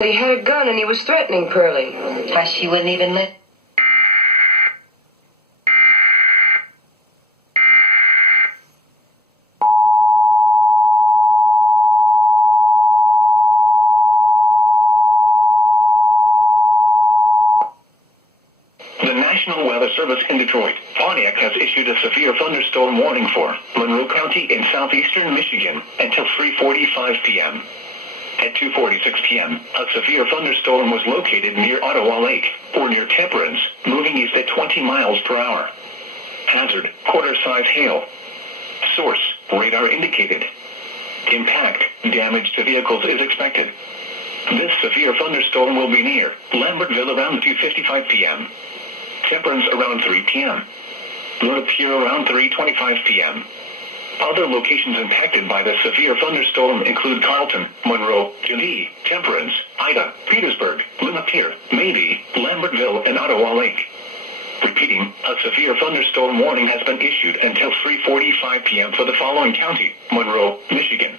He had a gun and he was threatening Pearlie. Why, she wouldn't even let... The National Weather Service in Detroit, Pontiac has issued a severe thunderstorm warning for Monroe County in southeastern Michigan until 3:45 p.m. At 2:46 p.m., a severe thunderstorm was located near Ottawa Lake, or near Temperance, moving east at 20 miles per hour. Hazard, quarter-size hail. Source, radar indicated. Impact, damage to vehicles is expected. This severe thunderstorm will be near Lambertville around 2:55 p.m. Temperance around 3 p.m. Pier around 3:25 p.m. Other locations impacted by the severe thunderstorm include Carleton, Monroe, Dundee, Temperance, Ida, Petersburg, Pier, Maybe, Lambertville, and Ottawa Lake. Repeating, a severe thunderstorm warning has been issued until 3:45 p.m. for the following county: Monroe, Michigan,